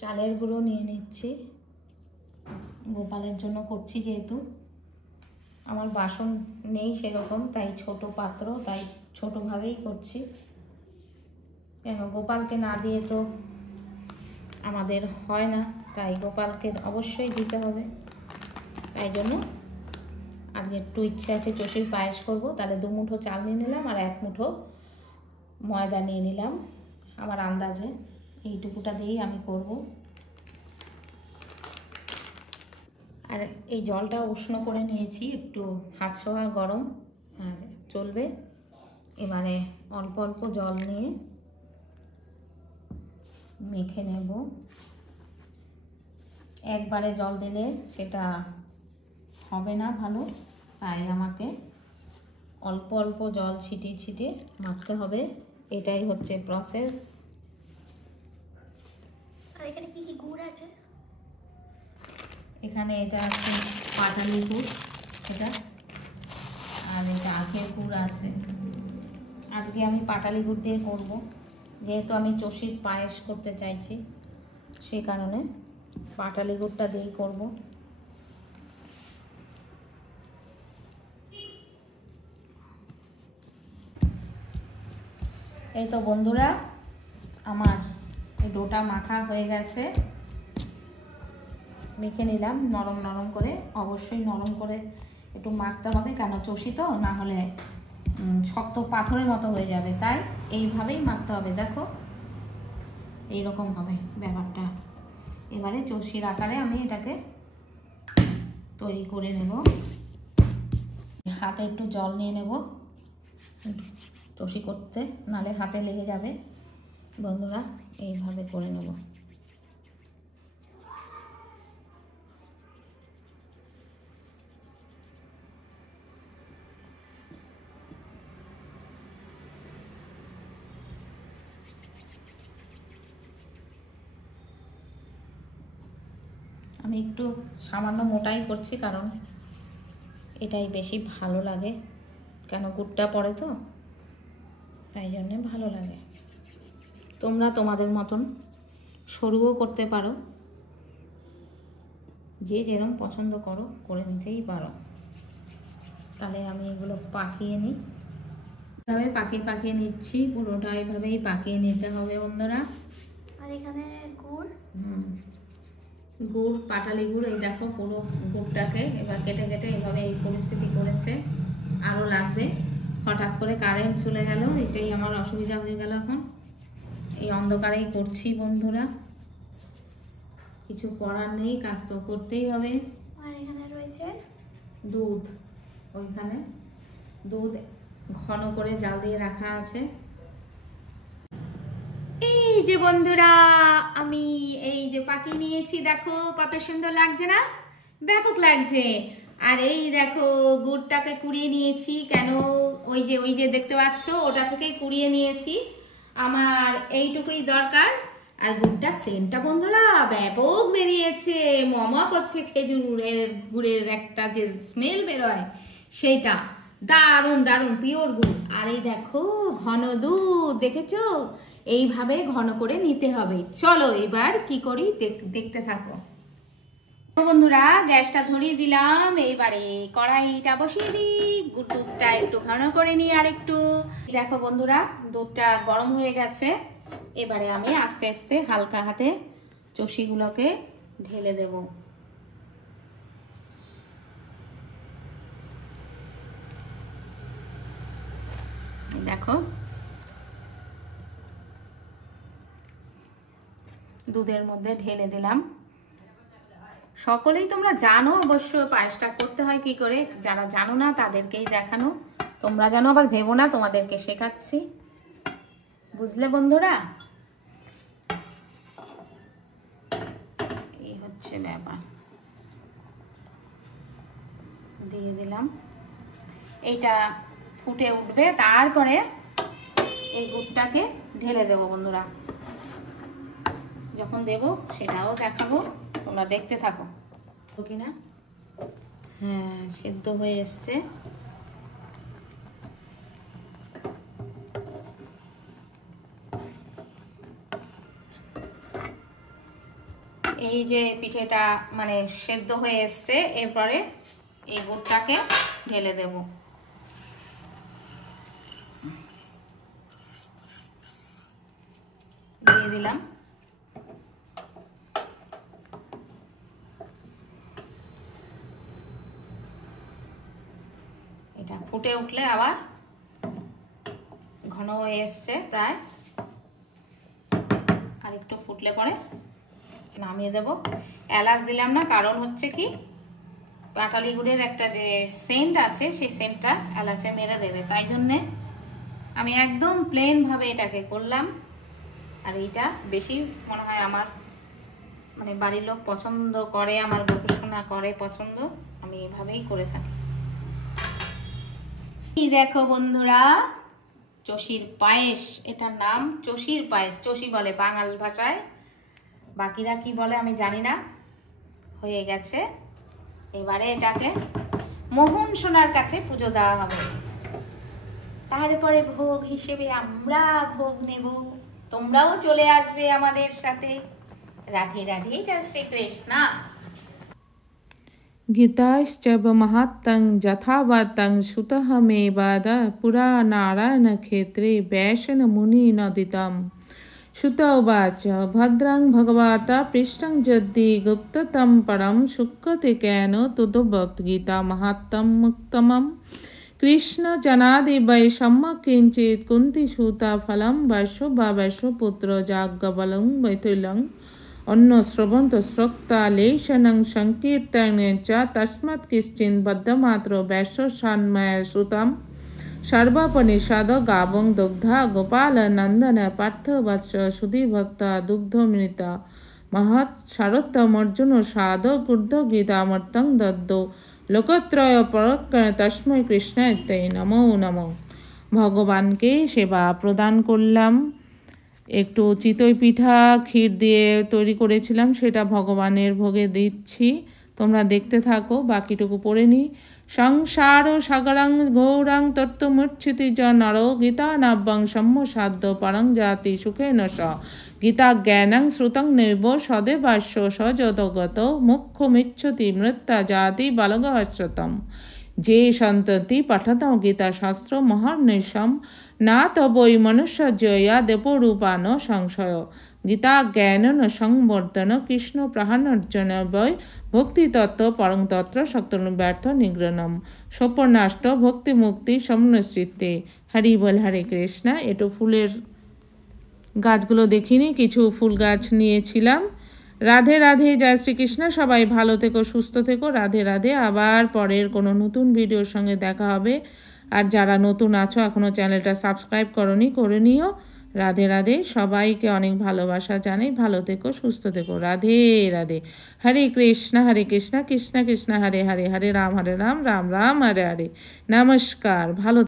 চালের গুঁড়ো নিয়ে নিচ্ছি, গোপালের জন্য করছি যেহেতু। আমার বাসন নেই সেরকম, তাই ছোট পাত্র, তাই ছোটোভাবেই করছি। কেন গোপালকে না দিয়ে তো আমাদের হয় না, তাই গোপালকে অবশ্যই দিতে হবে। তাই জন্য আজকে একটু ইচ্ছে আছে চষির পায়েস করব, তাহলে 2 মুঠো চাল নিয়ে নিলাম আর 1 মুঠো ময়দা নিয়ে নিলাম। আমার আন্দাজে এইটুকুটা দিয়েই আমি করব। আর এই জলটা উষ্ণ করে নিয়েছি, একটু হাত ছোঁয়া গরম, চলবে। এবারে অল্প অল্প জল নিয়ে মেখে নেব। একবারে জল দিলে সেটা হবে না ভালো, তাই আমাকে অল্প অল্প জল ছিটিয়ে ছিটিয়ে মাখতে হবে। এটাই হচ্ছে প্রসেস। আর এখানে কি কি গুড় আছে? এখানে এটা আছে পাটালি গুড়, এটা, আর এটা আখের গুড় আছে। আজকে আমি পাটালি গুড় দিয়ে করব, যেহেতু আমি চষির পায়েস করতে চাইছি, সে কারণে পাটালি গুড়টা দিয়েই করব। এই তো বন্ধুরা, আমার এই ডোটা মাখা হয়ে গেছে। মেখে নিলাম নরম নরম করে, অবশ্যই নরম করে একটু মাখতে হবে, কেন চষি তো, না হলে শক্ত পাথরের মতো হয়ে যাবে, তাই এইভাবেই মাখতে হবে। দেখো এইরকম হবে ব্যাপারটা। এবারে চষির আকারে আমি এটাকে তৈরি করে নেব। হাতে একটু জল নিয়ে নেব চষি করতে, নালে হাতে লেগে যাবে। বন্ধুরা এইভাবে করে নেব। আমি একটু সামান্য মোটাই করছি, কারণ এটাই বেশি ভালো লাগে, কেন গুড়টা পড়ে তো, তাই জন্যে ভালো লাগে। তোমরা তোমাদের মতন সরুও করতে পারো, যে যেরকম পছন্দ করো করে নিতেই পারো। তাহলে আমি এগুলো পাকিয়ে নিই, এভাবে পাকিয়ে পাকিয়ে নিচ্ছি, পুরোটা এভাবেই পাকিয়ে নিতে হবে বন্ধুরা। আর এখানে গুড়, গুড়, পাটালি গুড়, এই দেখো পুরো গুড়টাকে এবার কেটে কেটে এভাবে এই পরিস্থিতি করেছে। আরও লাগবে। হঠাৎ করে কারেন্ট চলে গেল, এটাই আমার অসুবিধা হয়ে গেল। এখন এই অন্ধকারেই করছি বন্ধুরা, কিছু করার নেই, কাজ তো করতেই হবে। আর এখানে রয়েছে দুধ, ওইখানে দুধ ঘন করে জাল দিয়ে রাখা আছে। এই যে বন্ধুরা, আমি এই যে পাকিয়ে নিয়েছি, দেখো কত সুন্দর লাগছে না? ব্যাপক লাগছে। আর এই দেখো গুড়টাকে কুড়িয়ে নিয়েছি, কেন ওই যে দেখতে পাচ্ছ ওটা থেকেই কুড়িয়ে নিয়েছি, আমার এইটুকুই দরকার। আর গুড়টা সেন্টটা বন্ধুরা ব্যাপক বেরিয়েছে, মমা করছে। খেজুরের গুড়ের একটা যে স্মেল বেরোয়, সেইটা দারুণ দারুণ পিওর গুড়। আর এই দেখো ঘন দুধ, দেখেছো? এইভাবে ঘন করে নিতে হবে। চলো এবার কি করি দেখতে থাকো বন্ধুরা। গ্যাসটা ধরিয়ে দিলাম, এবারে কড়াইটা বসিয়ে দিই, দুধটা একটু ঘন করে নিই। আর একটু দেখো বন্ধুরা, দুধটা গরম হয়ে গেছে। এবারে আমি আস্তে আস্তে হালকা হাতে চষিগুলোকে ঢেলে দেব। দেখো দুধের মধ্যে ঢেলে দিলাম। সকলেই তোমরা জানো অবশ্য পায়েসটা করতে হয় কি করে, যারা জানো না তাদেরকেই দেখানো। তোমরা জানো আবার ভেবো না তোমাদেরকে শেখাচ্ছি, বুঝলে বন্ধুরা? এই হচ্ছে ব্যাপার। দিয়ে দিলাম, এইটা ফুটে উঠবে, তারপরে এই গুড়টাকে ঢেলে দেবো বন্ধুরা। যখন দেব সেটাও দেখাবো, তোমরা দেখতে থাকো। কিনা হ্যাঁ, সেদ্ধ হয়ে এসছে। এই যে পিঠেটা মানে সেদ্ধ হয়ে এসছে, এরপরে এই গুড়টাকে ঢেলে দেব। দিয়ে দিলাম। এটা ফুটে উঠলে আবার ঘন হয়ে এসছে প্রায়, আর একটু ফুটলে পরে নামিয়ে দেব। এলাচ দিলাম না, কারণ হচ্ছে কি পাটালি গুড়ের একটা যে সেন্ট আছে সেই সেন্টটা এলাচে মেরে দেবে, তাই জন্যে আমি একদম প্লেন ভাবে এটাকে করলাম। আর এইটা বেশি মনে হয় আমার মানে বাড়ির লোক পছন্দ করে, আমার গোপুসোনা করে পছন্দ, আমি এভাবেই করে থাকি। এই দেখো বন্ধুরা, চষির পায়েস, এটার নাম চষির পায়েস, চষি বলে বাঙাল ভাষায়, বাকিরা কি বলে আমি জানি না। হয়ে গেছে, এবারে এটাকে মোহন সোনার কাছে পুজো দেওয়া হবে, তারপরে ভোগ হিসেবে আমরা ভোগ নেব, তোমরাও চলে আসবে আমাদের সাথে। রাধে রাধে, জয় শ্রীকৃষ্ণ। गीताश्च महत्तं यथावतं श्रुतः मे वाद पुरा नारायणक्षेत्रे वैष्णमुनिनदितं। श्रुत उवाच भद्रं भगवता पृष्ठं यद्धि गुप्ततं परं शुक्तिकेन तद्भक्तगीता महत्तं मुक्तमं। कृष्ण जनादि वै सम्यक् किञ्चित् कुन्तीसुता फलं वैश्व वा वैश्वपुत्र जाज्ञवल्क्यं मैथिलं अन्न श्रवन्त श्रोक्तालेशनं संकीर्तनं च तस्मात् किश्चिन् बद्धमात्रो वैश्वसान्मय श्रुतं। सर्वोपनिषद गावं दुग्धा गोपालनन्दन पार्थवत्स सुधीभक्ता दुग्धमृत महत् शारदमर्जुन साध गुर्धगीतामर्तं दद्दो लोकत्रय परात्पर तस्मै कृष्णाय नमो नमो। ভগবানকে সেবা প্রদান করলাম। একটু চিতই পিঠা ক্ষীর দিয়ে তৈরি করেছিলাম, সেটা ভগবানের ভোগে দিচ্ছি, তোমরা দেখতে থাকো, বাকিটুকু পড়ে নিই। সংসার সাগরং গৌরং তত্ত্বমূর্ছিতি চ নর গীতা নাব্যং সম্যসাধ্য পরং জাতি সুখেন স গীতা জ্ঞানং শ্রুতং নৈব সদেবাস্য সযদগত মুখ্যমিচ্ছতি মৃত্যা জাতি বালগহস্যতম। যে সন্ততি পঠতং গীতা শাস্ত্র মহার্নিশম না তবৈ মনুষ্যজয়া দেবরূপান সংশয়। গীতা জ্ঞানন সংবর্ধন কৃষ্ণ প্রাহানর্জন বৈ ভক্তিতত্ত্ব পরং তত্র শক্তনুব্যর্থ নিগ্রহণম সোপন্নাষ্ট ভক্তি মুক্তি সমনশ্চিত্তে। হরি বল, হরে কৃষ্ণ। একটু ফুলের গাছগুলো দেখিনি, কিছু ফুল গাছ নিয়েছিলাম। রাধে রাধে, জয় শ্রীকৃষ্ণ। সবাই ভালো থেকো, সুস্থ থেকো। রাধে রাধে। আবার পরের কোনো নতুন ভিডিওর সঙ্গে দেখা হবে। আর যারা নতুন আছো এখনও চ্যানেলটা সাবস্ক্রাইব করনি, করে নিও। রাধে রাধে, সবাইকে অনেক ভালোবাসা জানাই। ভালো থেকো, সুস্থ থেকো। রাধে রাধে। হরে কৃষ্ণ কৃষ্ণ কৃষ্ণ হরে হরে, হরে রাম রাম রাম হরে হরে। নমস্কার, ভালো।